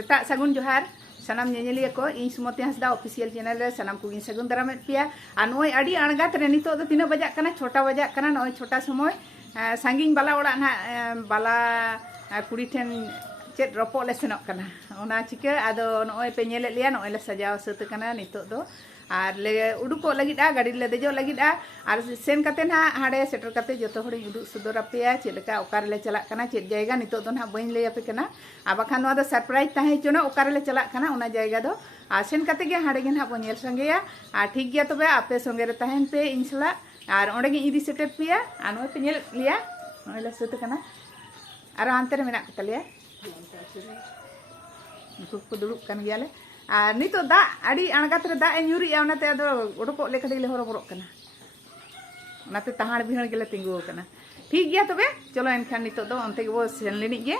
सेता सगुन जोहार सानाम नेनेलिया को इन सुमति हंसदा ऑफिशियल चैनल रे सानाम को इन सगुन दाराम पिया आ नोय आडी अणगात रे नितो दो तीन बजा कना छोटा बजा कना नोय छोटा समय सांगिन बाला ओड़ा ना बाला कुड़ी ठेन चेत रपो ले सेनोक कना ओना चिका आदो नोय पे नेले लिया नोय ले सजाव सत कना नितो दो और ले उडुको लगिदा गाड़ी ले देजो लगिदा और सेन कते ना हाडे सेटर कते जतो हड़ी उडु सुदर अपेया चेलका ओकार ले चला कना चेत जायगा नितो दो ना बइन ले अपे कना आ बखान नो दो सरप्राइज ताहे चोना ओकार ले चला कना ओना जायगा दो आ सेन कते गे हाडे गे ना बो नेल संगेया आ ठीक गया तबे आपे संगे रे ताहेन पे इनसला और ओंडे गे इदी सेटर पिया आ नो पे नेल लिया ओय ले सत कना और अंते रे मेना कतलिया को दुड़ुक कन गयाले और नितो दा आड़ी अणगात रे दा न्यूरिया ओनाते अदो उडको ले कडी ले हरो बरोक कना ओनाते तहाड़ बिहण गेले तिंगु कना ठीक गया तबे चलो एनखान नितो दो ओनते गे बो सेन लेनी गे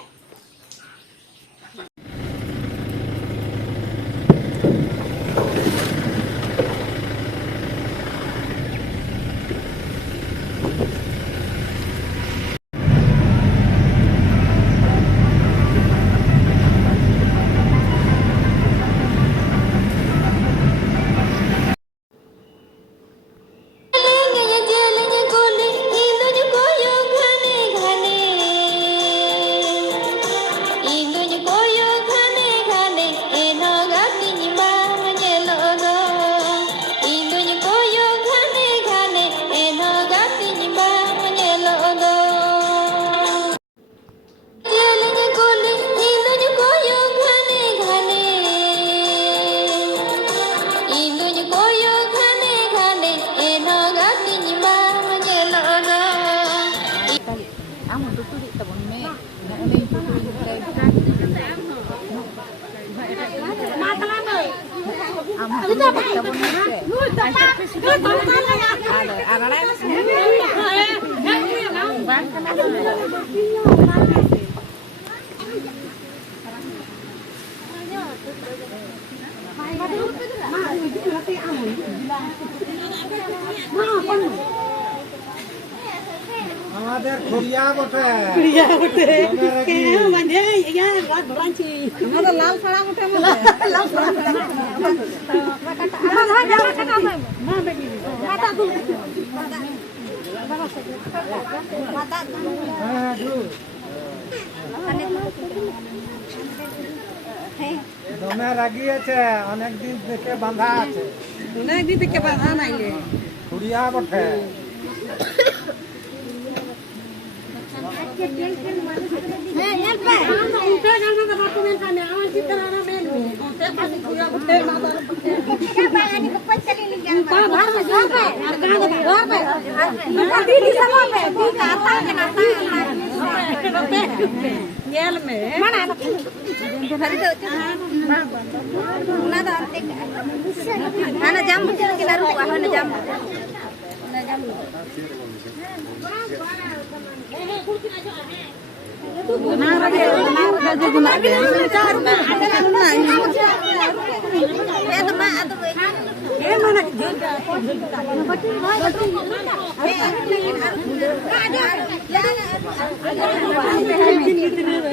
আমাদের খুড়িয়া বটে কে মানে ইয়া রাত ভরাঞ্চি আমাদের লাল ছাড়া বটে লাল ছাড়া আমার হাই যাওয়া টাকা না মা বেবি মাতা দুল মাতা হ্যাঁ দু দমে রাগি আছে অনেক দিন থেকে বাঁধা আছে অনেক দিন থেকে বাঁধা নাইলে খুড়িয়া বটে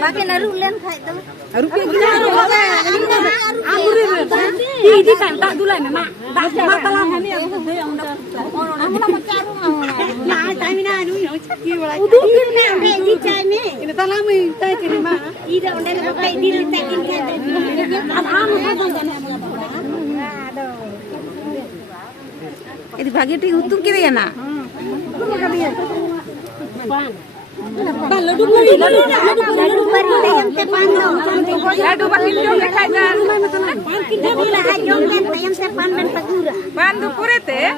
Pakai naruh lem kai tu. rupiah kita amure di tak dulu memang tak makalah kami yang yang nak mencari nah time ni anu yang cakap boleh udah ni di time ini tak lama kita cari mah ida onde pakai di letak ini anu ini bagi tu utuh kiri ya nak Lalu beri yang tepan dong. Lalu bagi jom lekai jar. Kita bila jom yang tepan dan pagura. Bandu pure te.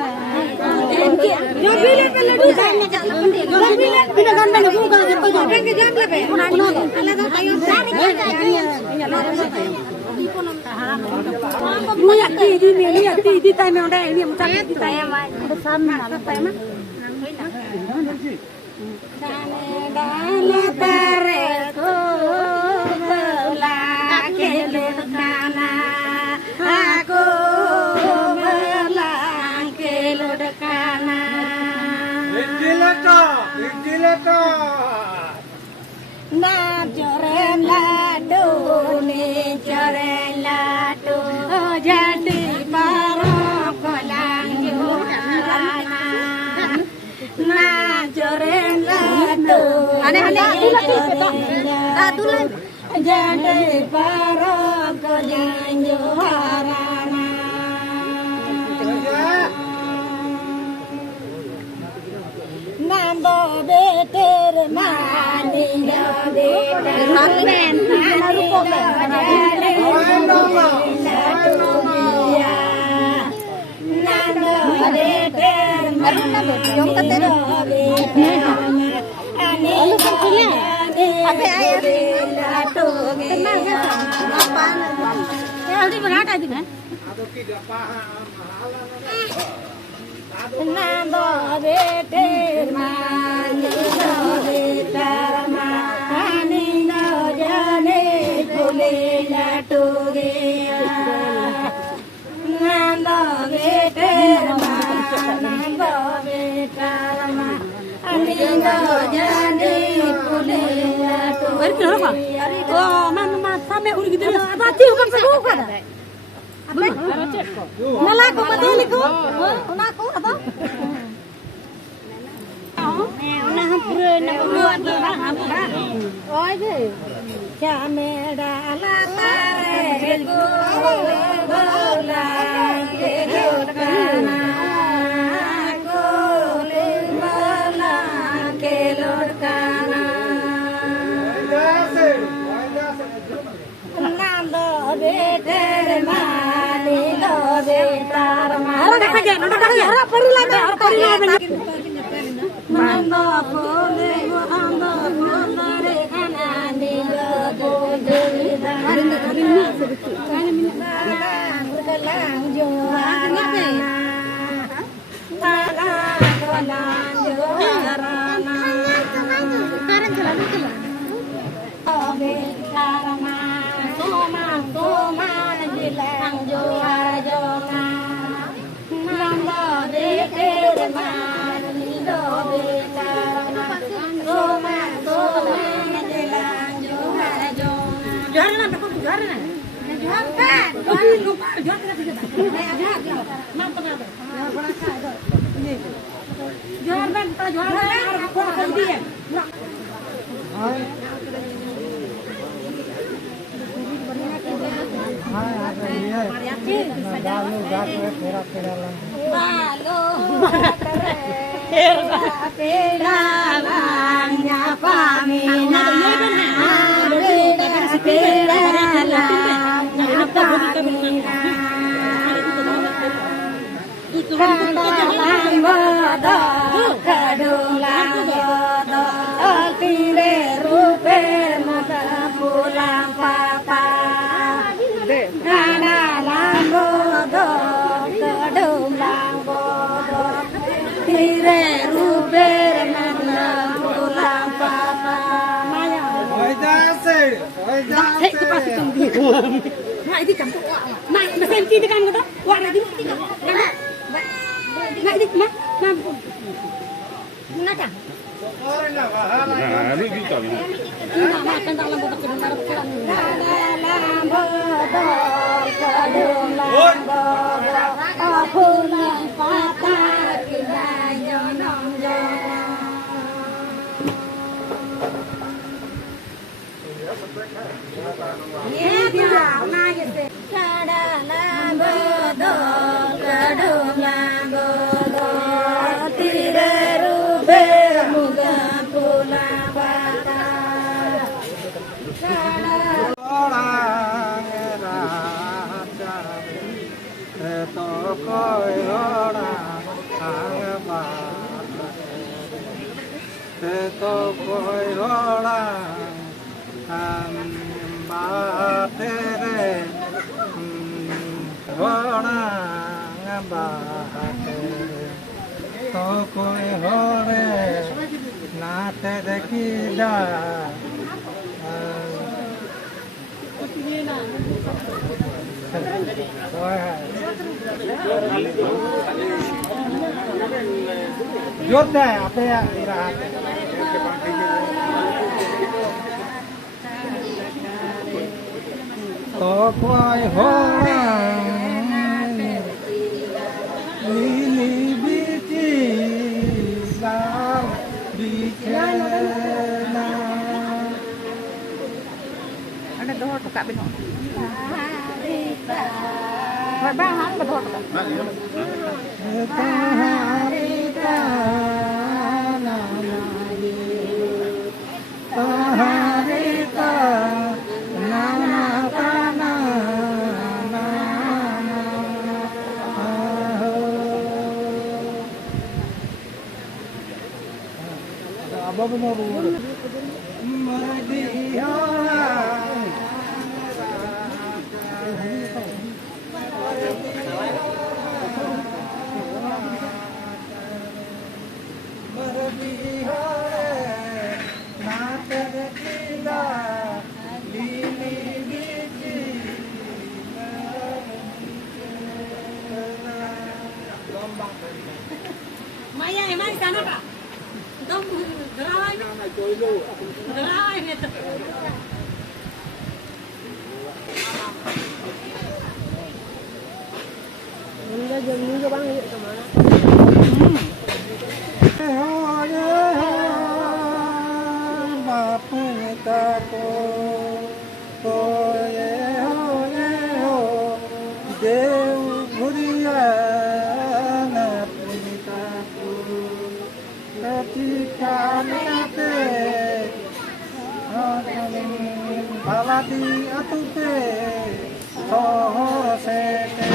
Jom bila lalu dah. Jom bila kita gambar lagu kau jom jom lebih. Kalau kau kayu sari di time udah ini macam di time ada sama time. Dale tareku melaki ludakana aku melaki ludakana Idilaka na jorem la duni hane dulai Jadai para kajanjo harana Nando beter mani beter men rupo Nando beter yung katero Ano sa kanya? Ape ayat Tenang ya. apa ya udah berada di kan Nando beter mani beter mani no jane kule latoge Nando beter mani beter mani no jane kule latoge oh mama sampai udah gitu apa tiu kan sebuah kan malah aku betul itu aku apa Nah hampura na buat hampura oh itu Chamera la tare gola ke lorkana gole mala ke lorkana Nando beter mani do betar mani Nando pole ando pole anani do jeda Talang juara Talang juara sekarang selalu keluar Betarama Soma jilang juara jonga Nando beter mani do betarama Soma jilang juara jonga juara nanti aku juara nanti Nah, ini campur. Nah, mesin ini kan gitu. Warna ini. Nah, ini mah. Nah. Mana kan? Nah, ini gitu. Nah, makan tak lampu tak kedengar pulang. Jodha apa ya irahat. Tokoy horang lili biti sam bicara kak bin hon Rồi ba hắn mà thôi kak Abang mau rumah. Maya emang di sana Pak? Dong gerawai nih. Gerawai nih tuh. Udah jam juga bang, yuk kemana? Baladi atupe soho sete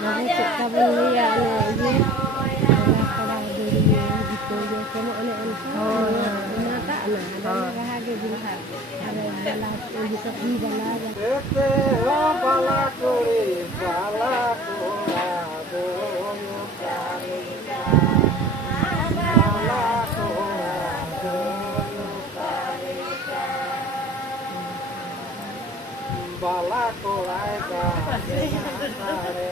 Jadi kita beli ya ini pada dirinya gitu ya kamu anak-anak kak ada bahagia juga ada yang bisa beli dan Ete la balakuri balakura doyo karika balakura doyo karika balakura ka senare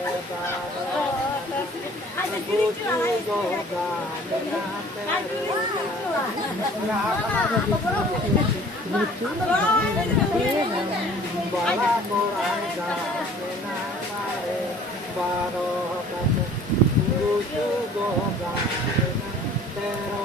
baro Buju goga Terima